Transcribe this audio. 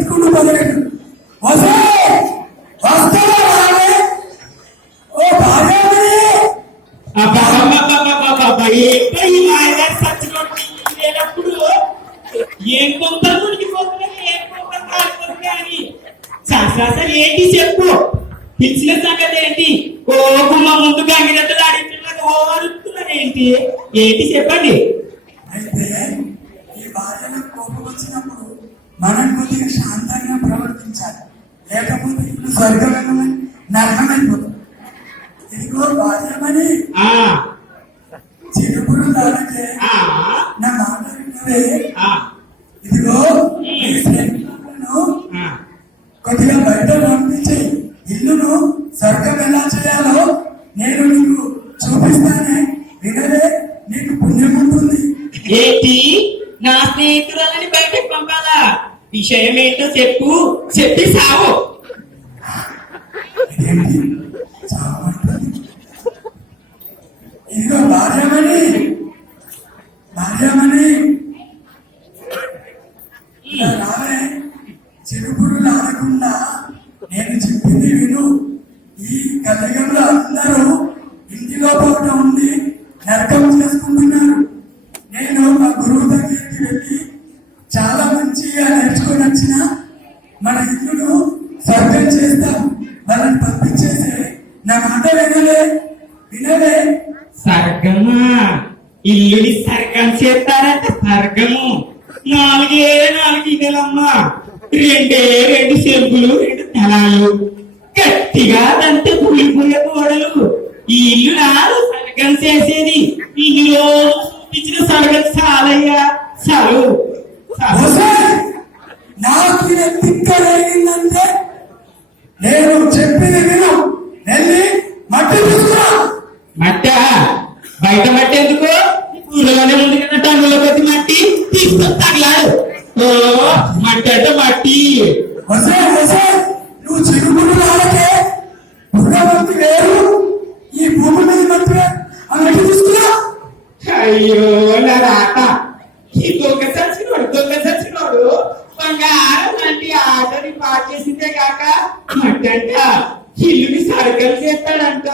పరిగెత్తుకుంటూ మొదలెట్టు. వస్తే వస్తావా రావే? ఓ భార్యామణి, లేనప్పుడు ఏం కొంపలు ఉడికిపోతున్నాయి, ఏం కొంపలు కాలిపోతున్నాయి అని శాస్త్రాలు ఏంటి చెప్పు. పిలిచిన సంగతి ఏంటి? ఓ గుమ్మ ముందు గంగిరెద్దులు ఆడించున్నాడు, ఓరుతున్నారు ఏంటి? ఏంటి చెప్పండి. అయితే ఈ భార్యలకు కోపం వచ్చినప్పుడు మనం కొద్దిగా శాంతంగా ప్రవర్తించాలి, లేకపోతే ఇప్పుడు స్వర్గంలో నరకమైపోతుంది. ఇదిగో భార్యమని చిరుపురు దానికే నా మాట విన్నవే. ఇదిగో ఈ స్నేహితులను కొద్దిగా బయట పంపించి ఇల్లును స్వర్గం ఎలా చేయాలో నేను నీకు చూపిస్తానే. వినవే, నీకు పుణ్యం ఉంటుంది. ఏంటి? నా స్నేహితులని బయటకు పంపాలా? విషయం ఏంటో చెప్పు, చెప్పి సావు. ఇదేంటి చావంటుంది? ఇదిగో భార్యమని, భార్యమని రావే. చిరుపురులు ఆడకుండా నేను చెప్పింది విను. ఈ కలియుగంలో అందరూ ఇంటిలో పూట ఉండి నరకం చేసుకుంటున్నారు. నేను మా గురువు దగ్గరికి వెళ్ళి చాలా మంచిగా నేర్చుకొని వచ్చిన మన ఇల్లును స్వర్గం చేస్తాం. వాళ్ళని పంపించేసి నా మాట వినలే, వినలే. స్వర్గమా? ఇల్లుని స్వర్గం చేస్తారంట. స్వర్గము 4 ఇదేలమ్మా. 2 చెంపులు, 2 తలాలు, గట్టిగా దంతే కూలిపోయే గోడలు. ఈ ఇల్లు నాడు స్వర్గం చేసేది. ఇల్లులో చూపించిన స్వర్గం చాలయ్యా, చాలు. నాకు తిక్కలేగిందంటే నేను చెప్పింది విను. వెళ్ళి మట్టి తీసుకురా. మట్ట బయట మట్టి ఎందుకు? ఊళ్ళోనే ఉంది కదా టన్నుల కొద్ది మట్టి తీసుకొని తగలాడు. ఓ మట్టి అంటే మట్టి. నువ్వు చిరుపురు రాలకే పుట్టమంది వేరు, ఈ భూమి మీద మట్టి అన్నట్టు తీసుకురా. అయ్యో నా రాత. ఈ దొంగ చచ్చినోడు బంగారం లాంటి ఆటని పాటు చేసిందే కాక మట్టి అంట ఇల్లుని సర్కల్ చేస్తాడంట.